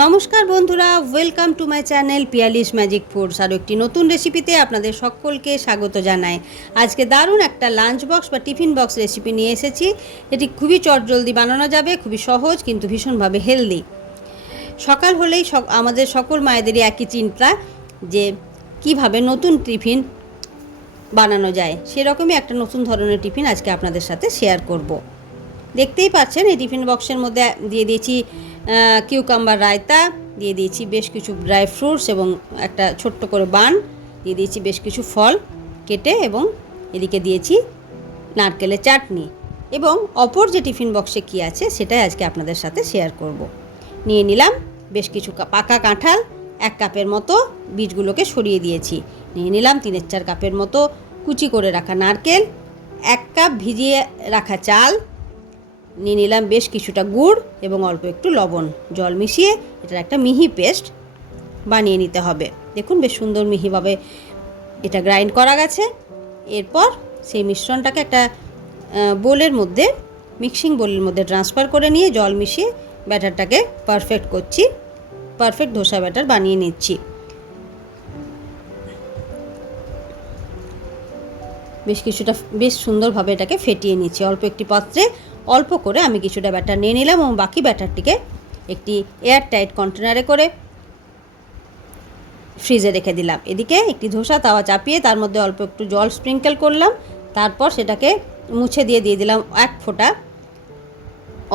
নমস্কার বন্ধুরা, welcome to my channel Piyali's magic foods. আরও একটি নতুন রেসিপিতে আপনাদের সকলকে স্বাগত জানাই। আজকে দারুণ একটা লাঞ্চ বক্স বা টিফিন বক্স রেসিপি নিয়ে এসেছি। এটি খুবই চটজলদি বানানো যাবে, খুবই সহজ কিন্তু ভীষণভাবে হেলদি। সকাল হলেই আমাদের সকল মায়েদেরই একই চিন্তা যে কিভাবে নতুন টিফিন বানানো যায়। সেরকমই একটা নতুন ধরনের টিফিন আজকে আপনাদের সাথে শেয়ার করব। দেখতেই পাচ্ছেন এই টিফিন বক্সের মধ্যে দিয়ে দিয়েছি কিউকাম্বার রায়তা, দিয়ে দিয়েছি বেশ কিছু ড্রাই ফ্রুটস এবং একটা ছোট্ট করে বান, দিয়ে দিয়েছি বেশ কিছু ফল কেটে, এবং এদিকে দিয়েছি নারকেলের চাটনি। এবং অপর যে টিফিন বক্সে কী আছে সেটাই আজকে আপনাদের সাথে শেয়ার করব। নিয়ে নিলাম বেশ কিছু পাকা কাঁঠাল, 1 কাপের মতো বীজগুলোকে সরিয়ে দিয়েছি। নিয়ে নিলাম 3-4 কাপের মতো কুচি করে রাখা নারকেল, 1 কাপ ভিজিয়ে রাখা চাল, নিয়ে নিলাম বেশ কিছুটা গুড় এবং অল্প একটু লবণ। জল মিশিয়ে এটার একটা মিহি পেস্ট বানিয়ে নিতে হবে। দেখুন বেশ সুন্দর মিহিভাবে এটা গ্রাইন্ড করা গেছে। এরপর সেই মিশ্রণটাকে একটা বোলের মধ্যে, মিক্সিং বোলের মধ্যে ট্রান্সফার করে নিয়ে জল মিশিয়ে ব্যাটারটাকে পারফেক্ট ধোসা ব্যাটার বানিয়ে নিচ্ছি। বেশ সুন্দরভাবে এটাকে ফেটিয়ে নিচ্ছি। অল্প একটি পাত্রে অল্প করে আমি কিছুটা ব্যাটার নিয়ে নিলাম এবং বাকি ব্যাটারটিকে একটি এয়ার টাইট কন্টেনারে করে ফ্রিজে রেখে দিলাম। এদিকে একটি ধোসা তাওয়া চাপিয়ে তার মধ্যে অল্প একটু জল স্প্রিঙ্কেল করলাম। তারপর সেটাকে মুছে দিয়ে দিলাম 1 ফোঁটা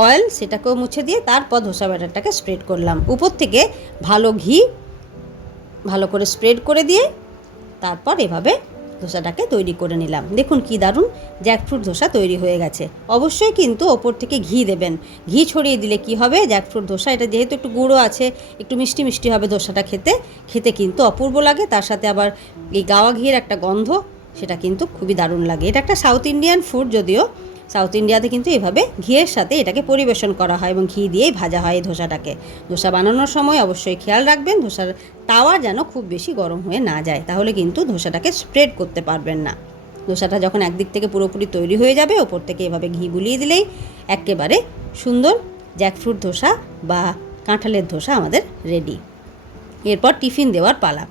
অয়েল, সেটাকেও মুছে দিয়ে তারপর ধোসা ব্যাটারটাকে স্প্রেড করলাম। উপর থেকে ভালো করে স্প্রেড করে দিয়ে তারপর এভাবে ধোসাটাকে তৈরি করে নিলাম। দেখুন কি দারুণ জ্যাকফ্রুট ধোসা তৈরি হয়ে গেছে। অবশ্যই কিন্তু ওপর থেকে ঘি দেবেন। ঘি ছড়িয়ে দিলে কি হবে, জ্যাকফ্রুট ধোসা এটা যেহেতু একটু গুঁড়ো আছে, একটু মিষ্টি মিষ্টি হবে ধোসাটা খেতে কিন্তু অপূর্ব লাগে। তার সাথে আবার এই গাওয়া ঘিয়ের একটা গন্ধ, সেটা কিন্তু খুবই দারুণ লাগে। এটা একটা সাউথ ইন্ডিয়ান ফুড, যদিও সাউথ ইন্ডিয়াতে কিন্তু এভাবে ঘিয়ের সাথে এটাকে পরিবেশন করা হয় এবং ঘি দিয়েই ভাজা হয় এই ধোসাটাকে। ধোসা বানানোর সময় অবশ্যই খেয়াল রাখবেন ধোসার তাওয়া যেন খুব বেশি গরম হয়ে না যায়, তাহলে কিন্তু ধোসাটাকে স্প্রেড করতে পারবেন না। ধোসাটা যখন একদিক থেকে পুরোপুরি তৈরি হয়ে যাবে, ওপর থেকে এভাবে ঘি বুলিয়ে দিলেই একেবারে সুন্দর জ্যাকফ্রুট ধোসা বা কাঁঠালের ধোসা আমাদের রেডি। এরপর টিফিন দেওয়ার পালা।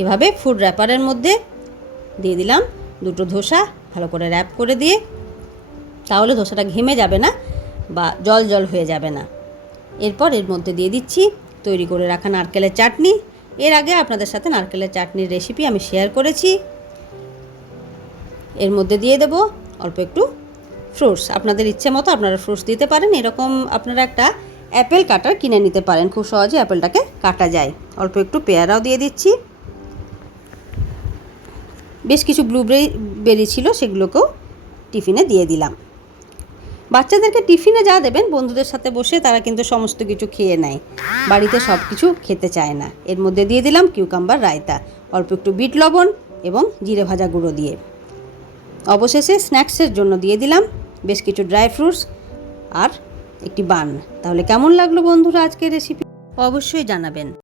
এভাবে ফুড র্যাপারের মধ্যে দিয়ে দিলাম 2টো ধোসা, ভালো করে র্যাপ করে দিয়ে, তাহলে ধোসাটা ঘেমে যাবে না বা জল হয়ে যাবে না। এরপর এর মধ্যে দিয়ে দিচ্ছি তৈরি করে রাখা নারকেলের চাটনি। এর আগে আপনাদের সাথে নারকেলের চাটনির রেসিপি আমি শেয়ার করেছি। এর মধ্যে দিয়ে দেব অল্প একটু ফ্রুটস। আপনাদের ইচ্ছে মতো আপনারা ফ্রুটস দিতে পারেন। এরকম আপনারা একটা অ্যাপেল কাটার কিনে নিতে পারেন, খুব সহজে অ্যাপেলটাকে কাটা যায়। অল্প একটু পেয়ারাও দিয়ে দিচ্ছি। বেশ কিছু ব্লুবেরি ছিল, সেগুলোকেও টিফিনে দিয়ে দিলাম। বাচ্চাদেরকে টিফিনে যা দেবেন, বন্ধুদের সাথে বসে তারা কিন্তু সমস্ত কিছু খেয়ে নেয়, বাড়িতে সব কিছু খেতে চায় না। এর মধ্যে দিয়ে দিলাম কিউকাম্বার রায়তা, অল্প একটু বিট লবণ এবং জিরে ভাজা গুঁড়ো দিয়ে। অবশেষে স্ন্যাক্সের জন্য দিয়ে দিলাম বেশ কিছু ড্রাই ফ্রুটস আর একটি বান। তাহলে কেমন লাগলো বন্ধুরা আজকের রেসিপি, অবশ্যই জানাবেন।